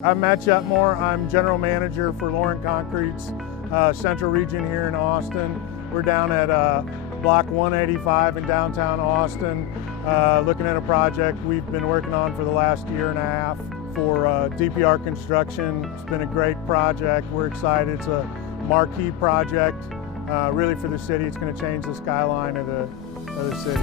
I'm Matt Jetmore. I'm General Manager for Lauren Concrete's Central Region here in Austin. We're down at Block 185 in downtown Austin, looking at a project we've been working on for the last year and a half for DPR construction. It's been a great project. We're excited. It's a marquee project, really for the city. It's going to change the skyline of the city.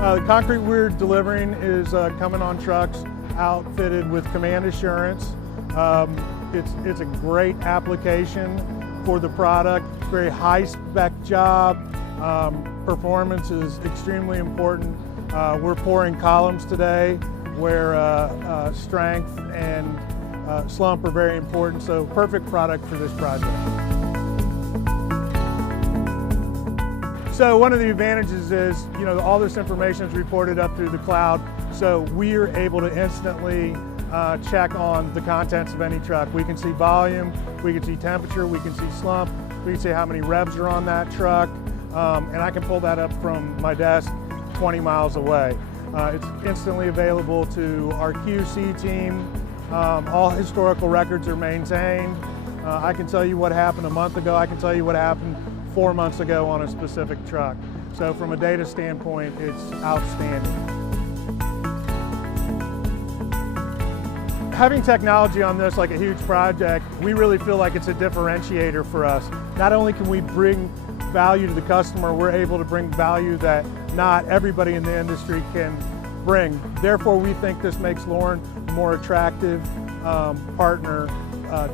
The concrete we're delivering is coming on trucks outfitted with COMMANDassurance. It's a great application for the product. Very high spec job. Performance is extremely important. We're pouring columns today where strength and slump are very important, so perfect product for this project. So one of the advantages is, all this information is reported up through the cloud, so we are able to instantly check on the contents of any truck. We can see volume, we can see temperature, we can see slump, we can see how many revs are on that truck, and I can pull that up from my desk 20 miles away. It's instantly available to our QC team. All historical records are maintained. I can tell you what happened a month ago. I can tell you what happened 4 months ago on a specific truck. So from a data standpoint, it's outstanding. Having technology on this, like a huge project, we really feel like it's a differentiator for us. Not only can we bring value to the customer, we're able to bring value that not everybody in the industry can bring. Therefore, we think this makes Lauren a more attractive partner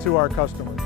to our customers.